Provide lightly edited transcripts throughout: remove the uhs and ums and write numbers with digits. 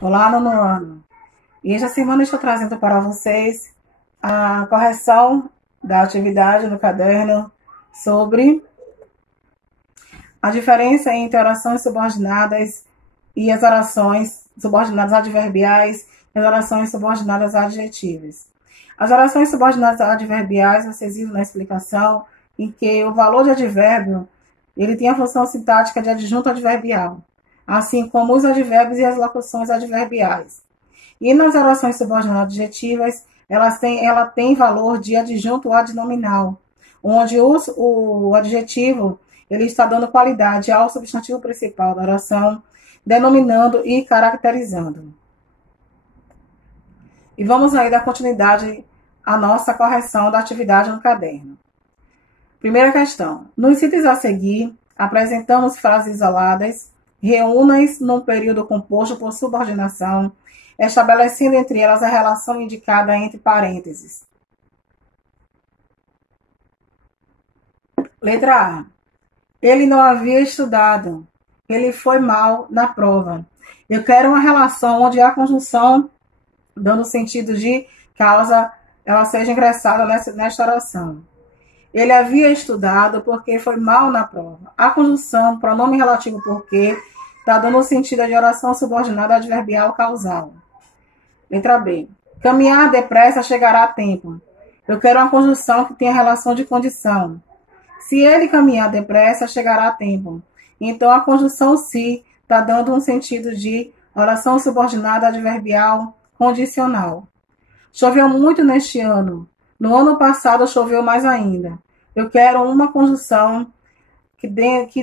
Olá, nono ano. E esta semana eu estou trazendo para vocês a correção da atividade no caderno sobre a diferença entre orações subordinadas e as orações subordinadas adverbiais e as orações subordinadas adjetivas. As orações subordinadas adverbiais, vocês viram na explicação, em que o valor de advérbio ele tem a função sintática de adjunto adverbial, assim como os advérbios e as locuções adverbiais. E nas orações subordinadas adjetivas, ela tem valor de adjunto adnominal, onde o adjetivo ele está dando qualidade ao substantivo principal da oração, denominando e caracterizando. E vamos aí dar continuidade à nossa correção da atividade no caderno. Primeira questão. Nos itens a seguir, apresentamos frases isoladas, reúna-as num período composto por subordinação, estabelecendo entre elas a relação indicada entre parênteses. Letra A. Ele não havia estudado. Ele foi mal na prova. Eu quero uma relação onde a conjunção, dando sentido de causa, ela seja ingressada nesta oração. Ele havia estudado porque foi mal na prova. A conjunção, pronome relativo porque, está dando sentido de oração subordinada adverbial causal. Letra B. Caminhar depressa chegará a tempo. Eu quero uma conjunção que tenha relação de condição. Se ele caminhar depressa, chegará a tempo. Então, a conjunção se está dando um sentido de oração subordinada adverbial condicional. Choveu muito neste ano. No ano passado, choveu mais ainda. Eu quero uma conjunção que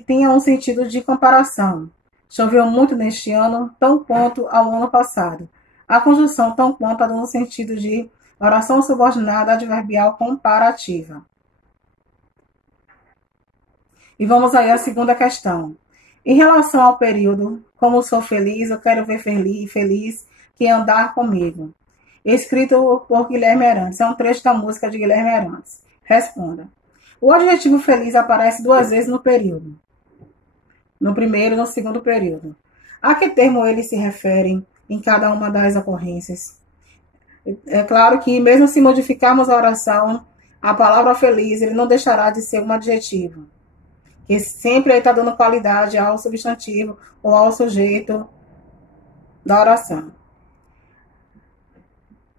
tenha um sentido de comparação. Choveu muito neste ano, tão quanto ao ano passado. A conjunção tão quanto está dando um sentido de oração subordinada adverbial comparativa. E vamos aí à segunda questão. Em relação ao período, como sou feliz, eu quero ver feliz que andar comigo. Escrito por Guilherme Arantes. É um trecho da música de Guilherme Arantes. Responda. O adjetivo feliz aparece duas vezes no período. No primeiro e no segundo período. A que termo eles se referem em cada uma das ocorrências? É claro que, mesmo se modificarmos a oração, a palavra feliz ele não deixará de ser um adjetivo. Que sempre está dando qualidade ao substantivo ou ao sujeito da oração.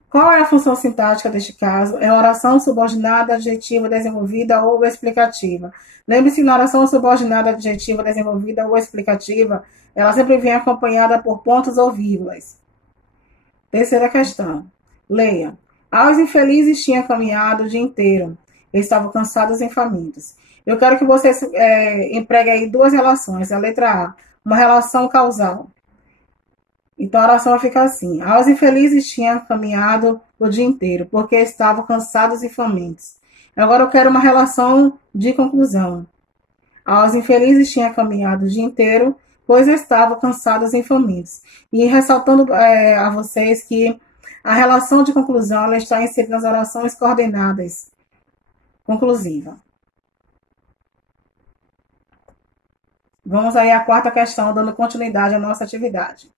Qual é a função sintática deste caso? É oração subordinada, adjetiva, desenvolvida ou explicativa. Lembre-se que na oração subordinada, adjetiva, desenvolvida ou explicativa, ela sempre vem acompanhada por pontos ou vírgulas. Terceira questão. Leia. Aos infelizes tinha caminhado o dia inteiro. Eles estavam cansados e famintos. Eu quero que vocês empreguem aí duas relações. A letra A, uma relação causal. Então a oração vai ficar assim. Aos infelizes tinha caminhado o dia inteiro, porque estavam cansados e famintos. Agora eu quero uma relação de conclusão. Aos infelizes tinha caminhado o dia inteiro, pois estavam cansados e famintos. E ressaltando a vocês que a relação de conclusão ela está inserida nas orações coordenadas. Conclusiva. Vamos aí à quarta questão, dando continuidade à nossa atividade.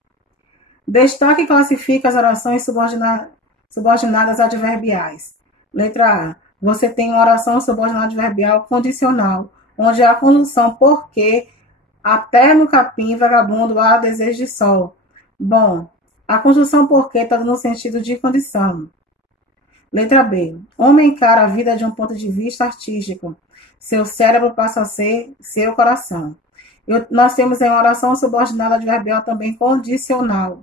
Destaque e classifica as orações subordinadas adverbiais. Letra A. Você tem uma oração subordinada adverbial condicional, onde a conjunção porque até no capim vagabundo há desejo de sol. Bom, a conjunção porque está no sentido de condição. Letra B. Homem encara a vida de um ponto de vista artístico. Seu cérebro passa a ser seu coração. Nós temos em oração subordinada adverbial também condicional.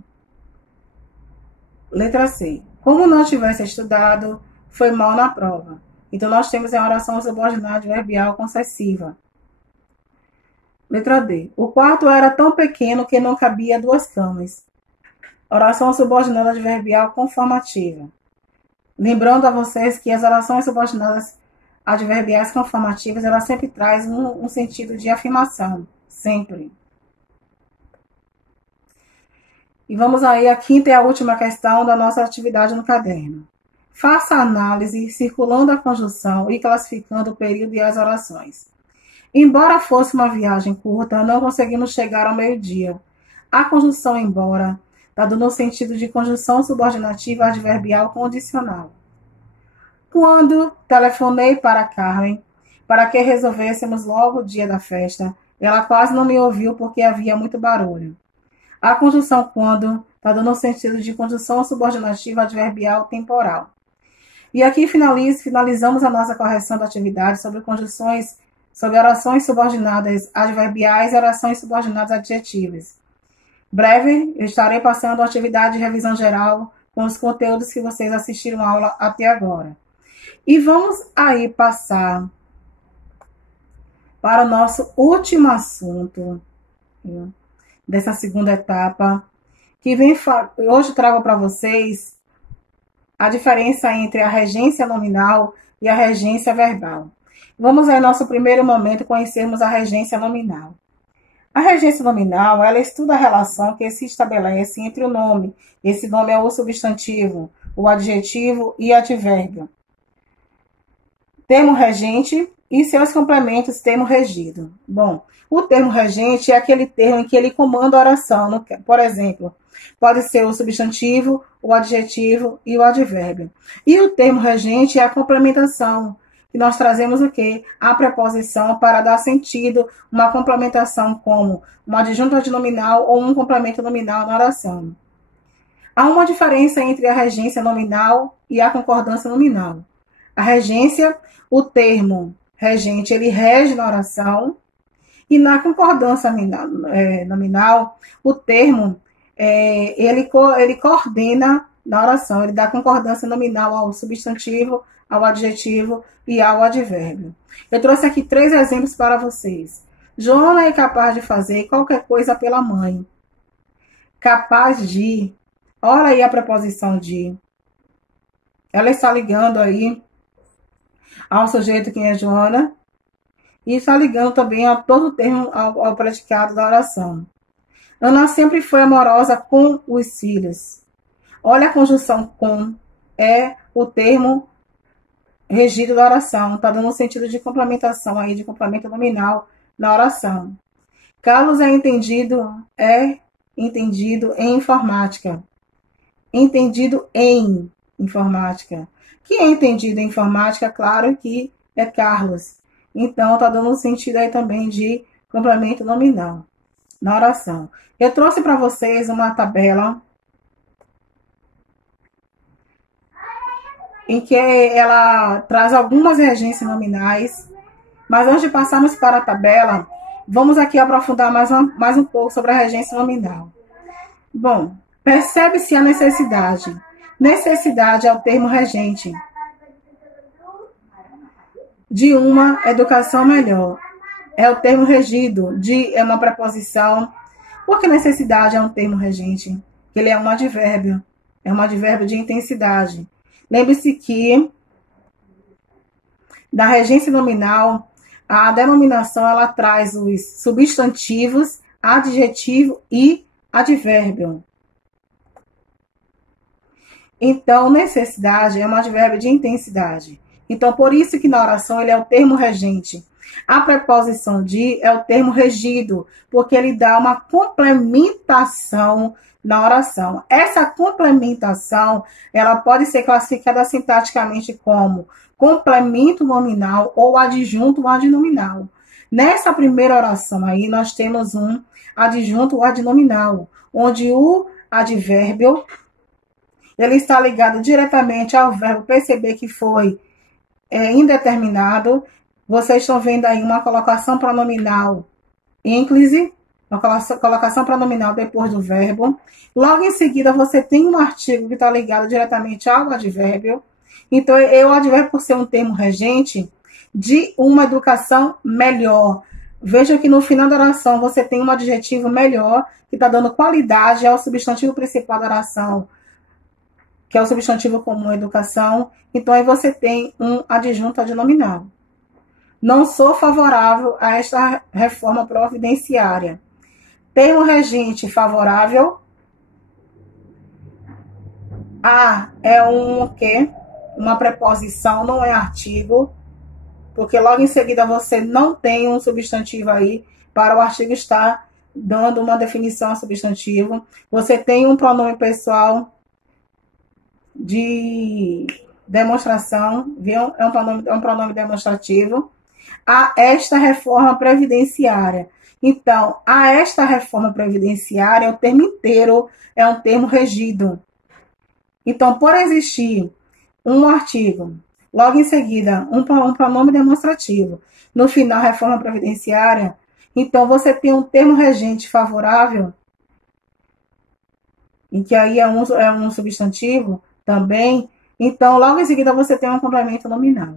Letra C. Como não tivesse estudado, foi mal na prova. Então, nós temos a oração subordinada adverbial concessiva. Letra D. O quarto era tão pequeno que não cabia duas camas. Oração subordinada adverbial conformativa. Lembrando a vocês que as orações subordinadas adverbiais conformativas, elas sempre trazem um sentido de afirmação. Sempre. E vamos aí à quinta e a última questão da nossa atividade no caderno. Faça a análise circulando a conjunção e classificando o período e as orações. Embora fosse uma viagem curta, não conseguimos chegar ao meio-dia. A conjunção embora está dando o sentido de conjunção subordinativa adverbial condicional. Quando telefonei para Carmen para que resolvêssemos logo o dia da festa, ela quase não me ouviu porque havia muito barulho. A conjunção quando está dando o sentido de conjunção subordinativa adverbial temporal. E aqui finalizamos a nossa correção da atividade sobre conjunções, sobre orações subordinadas adverbiais e orações subordinadas adjetivas. Breve, eu estarei passando a atividade de revisão geral com os conteúdos que vocês assistiram a aula até agora. E vamos aí passar para o nosso último assunto dessa segunda etapa, que hoje trago para vocês a diferença entre a regência nominal e a regência verbal. Vamos aí, nosso primeiro momento, conhecermos a regência nominal. A regência nominal, ela estuda a relação que se estabelece entre o nome, esse nome é o substantivo, o adjetivo e advérbio. Termo regente e seus complementos, termo regido. Bom, o termo regente é aquele termo em que ele comanda a oração. Por exemplo, pode ser o substantivo, o adjetivo e o advérbio. E o termo regente é a complementação, que nós trazemos o quê? A preposição para dar sentido, uma complementação como um adjunto adnominal ou um complemento nominal na oração. Há uma diferença entre a regência nominal e a concordância nominal. A regência, o termo regente, ele rege na oração, e na concordância nominal, o termo, ele coordena na oração, ele dá concordância nominal ao substantivo, ao adjetivo e ao advérbio. Eu trouxe aqui 3 exemplos para vocês. Joana é capaz de fazer qualquer coisa pela mãe. Capaz de. Olha aí a preposição de. Ela está ligando aí ao sujeito que é Joana, e está ligando também a todo o termo ao predicado da oração. Ana sempre foi amorosa com os filhos. Olha a conjunção com, é o termo regido da oração, está dando um sentido de complementação aí, de complemento nominal na oração. Carlos é entendido em informática. Entendido em informática. Que é entendido em informática, claro que é Carlos. Então, está dando um sentido aí também de complemento nominal na oração. Eu trouxe para vocês uma tabela em que ela traz algumas regências nominais, mas antes de passarmos para a tabela, vamos aqui aprofundar mais um pouco sobre a regência nominal. Bom, percebe-se a necessidade. Necessidade é o termo regente de uma educação melhor. É o termo regido, é uma preposição. Por que necessidade é um termo regente? Ele é um advérbio de intensidade. Lembre-se que da regência nominal, a denominação ela traz os substantivos, adjetivo e advérbio. Então, necessidade é um advérbio de intensidade. Então, por isso que na oração ele é o termo regente. A preposição de é o termo regido, porque ele dá uma complementação na oração. Essa complementação, ela pode ser classificada sintaticamente como complemento nominal ou adjunto adnominal. Nessa primeira oração aí, nós temos um adjunto adnominal, onde o advérbio ele está ligado diretamente ao verbo perceber que foi indeterminado. Vocês estão vendo aí uma colocação pronominal ínclise, uma colocação pronominal depois do verbo. Logo em seguida, você tem um artigo que está ligado diretamente ao advérbio. Então, o advérbio, por ser um termo regente, de uma educação melhor. Veja que no final da oração você tem um adjetivo melhor, que está dando qualidade ao substantivo principal da oração, que é o substantivo comum, educação. Então, aí você tem um adjunto adnominal. Não sou favorável a esta reforma providenciária. Termo regente favorável. A é um quê? Uma preposição, não é artigo, porque logo em seguida você não tem um substantivo aí para o artigo estar dando uma definição ao substantivo. Você tem um pronome pessoal de demonstração, viu? É um pronome demonstrativo. A esta reforma previdenciária. Então, a esta reforma previdenciária, o termo inteiro é um termo regido. Então, por existir um artigo, logo em seguida, um pronome demonstrativo, no final, reforma previdenciária, então você tem um termo regente favorável, em que aí é um substantivo também, então, logo em seguida, você tem um complemento nominal.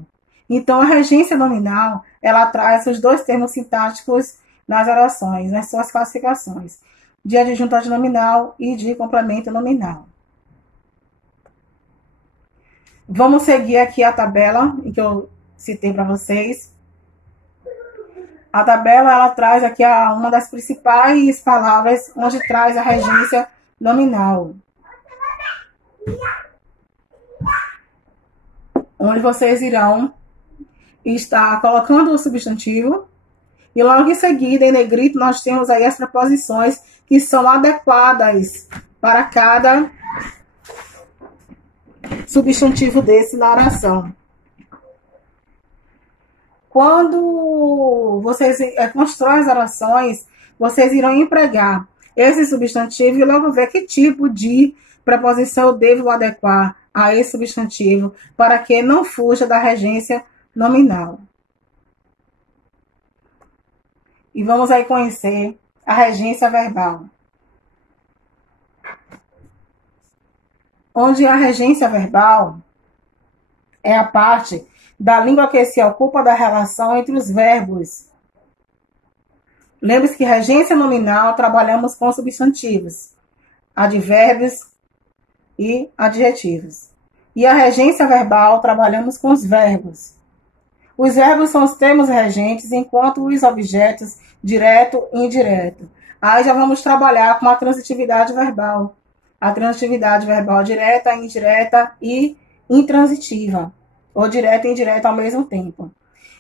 Então, a regência nominal, ela traz os dois termos sintáticos nas orações, nas suas classificações, de adjunto nominal e de complemento nominal. Vamos seguir aqui a tabela que eu citei para vocês. A tabela, ela traz aqui uma das principais palavras onde traz a regência nominal. Onde vocês irão estar colocando o substantivo. E logo em seguida, em negrito, nós temos aí as preposições que são adequadas para cada substantivo desse na oração. Quando vocês constroem as orações, vocês irão empregar esse substantivo e logo ver que tipo de preposição eu devo adequar a esse substantivo para que não fuja da regência nominal. E vamos aí conhecer a regência verbal. Onde a regência verbal é a parte da língua que se ocupa da relação entre os verbos. Lembre-se que regência nominal trabalhamos com substantivos, advérbios e adjetivos. E a regência verbal trabalhamos com os verbos. Os verbos são os termos regentes, enquanto os objetos direto e indireto. Aí já vamos trabalhar com a transitividade verbal. A transitividade verbal direta, indireta e intransitiva, ou direta e indireta ao mesmo tempo.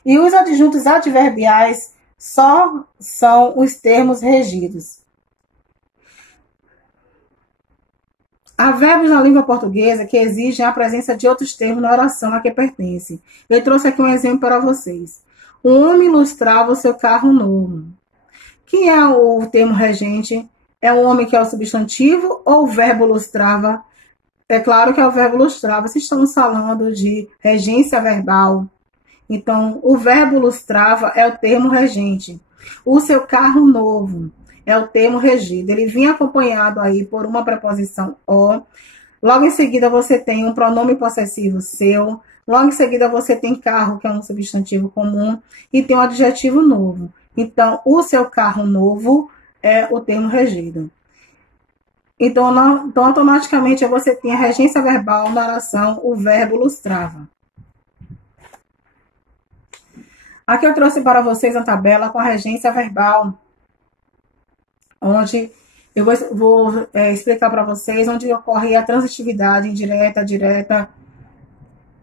E os adjuntos adverbiais só são os termos regidos. Há verbos na língua portuguesa que exigem a presença de outros termos na oração a que pertence. Eu trouxe aqui um exemplo para vocês. Um homem lustrava o seu carro novo. Quem é o termo regente? É o homem que é o substantivo ou o verbo lustrava? É claro que é o verbo lustrava. Se estamos falando de regência verbal, então o verbo lustrava é o termo regente. O seu carro novo é o termo regido. Ele vinha acompanhado aí por uma preposição o. Logo em seguida você tem um pronome possessivo seu. Logo em seguida você tem carro, que é um substantivo comum, e tem um adjetivo novo. Então, o seu carro novo é o termo regido. Então, automaticamente você tem a regência verbal na oração, o verbo lustrava. Aqui eu trouxe para vocês a tabela com a regência verbal, onde eu vou explicar para vocês onde ocorre a transitividade indireta, direta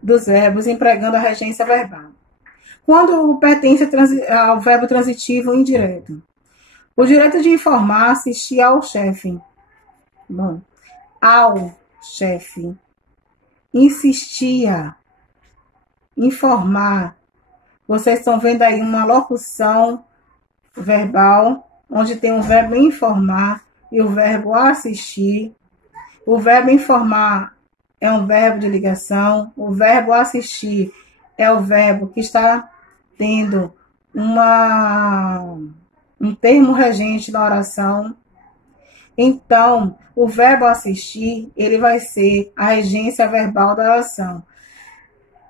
dos verbos, empregando a regência verbal. Quando pertence ao verbo transitivo indireto. O direito de informar, assistir ao chefe. Bom, ao chefe. Insistia. Informar. Vocês estão vendo aí uma locução verbal, onde tem o verbo informar e o verbo assistir. O verbo informar é um verbo de ligação. O verbo assistir é o verbo que está tendo um termo regente na oração. Então, o verbo assistir, ele vai ser a regência verbal da oração.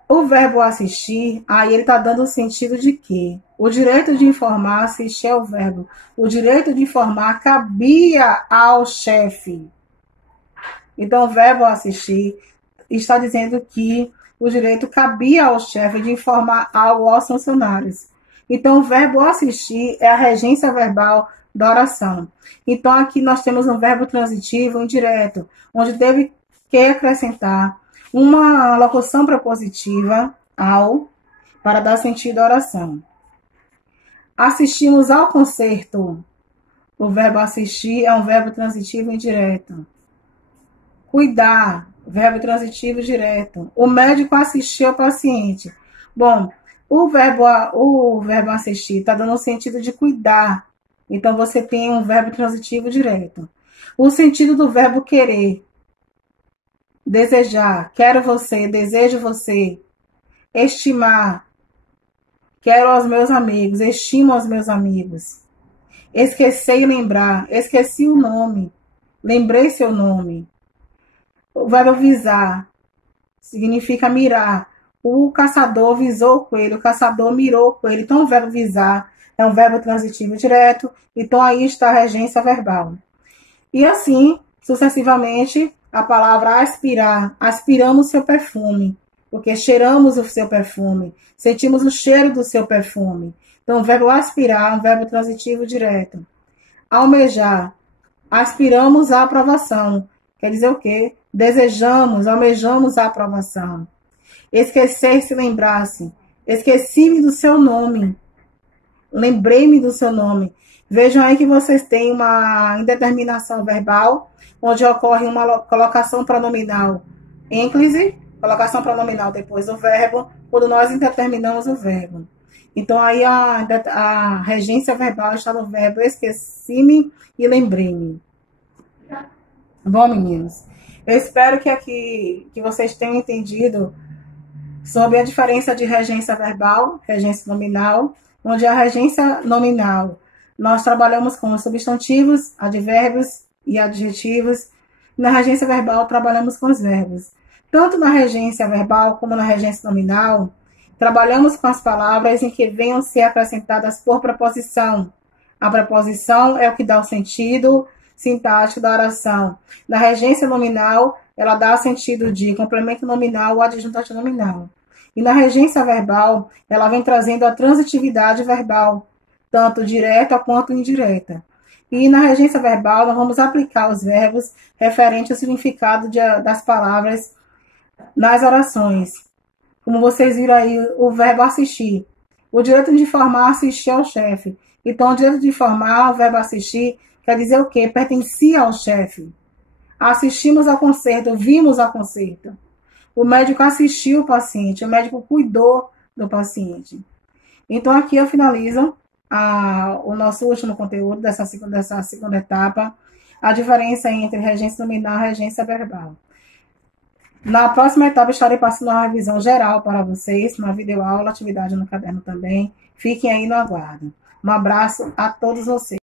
O verbo assistir, aí ele está dando o sentido de que o direito de informar, assistir é o verbo. O direito de informar cabia ao chefe. Então, o verbo assistir está dizendo que o direito cabia ao chefe de informar algo aos funcionários. Então, o verbo assistir é a regência verbal da oração. Então, aqui nós temos um verbo transitivo indireto, onde deve que acrescentar uma locução prepositiva ao, para dar sentido à oração. Assistimos ao concerto. O verbo assistir é um verbo transitivo indireto. Cuidar, verbo transitivo direto. O médico assistiu ao paciente. Bom, o verbo assistir está dando o sentido de cuidar. Então, você tem um verbo transitivo direto. O sentido do verbo querer. Desejar, quero você, desejo você. Estimar, quero aos meus amigos, estimo aos meus amigos. Esquecer e lembrar, esqueci o nome, lembrei seu nome. O verbo visar significa mirar. O caçador visou o coelho, o caçador mirou o coelho. Então, o verbo visar é um verbo transitivo direto. Então, aí está a regência verbal. E assim, sucessivamente, a palavra aspirar. Aspiramos seu perfume, porque cheiramos o seu perfume. Sentimos o cheiro do seu perfume. Então, o verbo aspirar é um verbo transitivo direto. Almejar. Aspiramos a aprovação. Quer dizer o quê? Desejamos, almejamos a aprovação. Esquecer-se, lembrar-se. Esqueci-me do seu nome. Lembrei-me do seu nome. Vejam aí que vocês têm uma indeterminação verbal, onde ocorre uma colocação pronominal ênclise, colocação pronominal depois do verbo, quando nós indeterminamos o verbo. Então, aí a regência verbal está no verbo esqueci-me e lembrei-me. Bom, meninos, eu espero que vocês tenham entendido sobre a diferença de regência verbal, regência nominal, onde a regência nominal nós trabalhamos com os substantivos, advérbios e adjetivos. Na regência verbal trabalhamos com os verbos. Tanto na regência verbal como na regência nominal, trabalhamos com as palavras em que venham ser acrescentadas por preposição. A preposição é o que dá o sentido sintático da oração. Na regência nominal, ela dá o sentido de complemento nominal ou adjunto nominal. E na regência verbal, ela vem trazendo a transitividade verbal, tanto direta quanto indireta. E na regência verbal, nós vamos aplicar os verbos referentes ao significado das palavras nas orações. Como vocês viram aí, o verbo assistir. O direito de informar, assistir ao chefe. Então, o direito de informar, o verbo assistir, quer dizer o quê? Pertencia ao chefe. Assistimos ao concerto, vimos ao concerto. O médico assistiu o paciente, o médico cuidou do paciente. Então, aqui eu finalizo o nosso último conteúdo dessa segunda etapa, a diferença entre regência nominal e regência verbal. Na próxima etapa, estarei passando uma revisão geral para vocês, uma videoaula, atividade no caderno também. Fiquem aí no aguardo. Um abraço a todos vocês.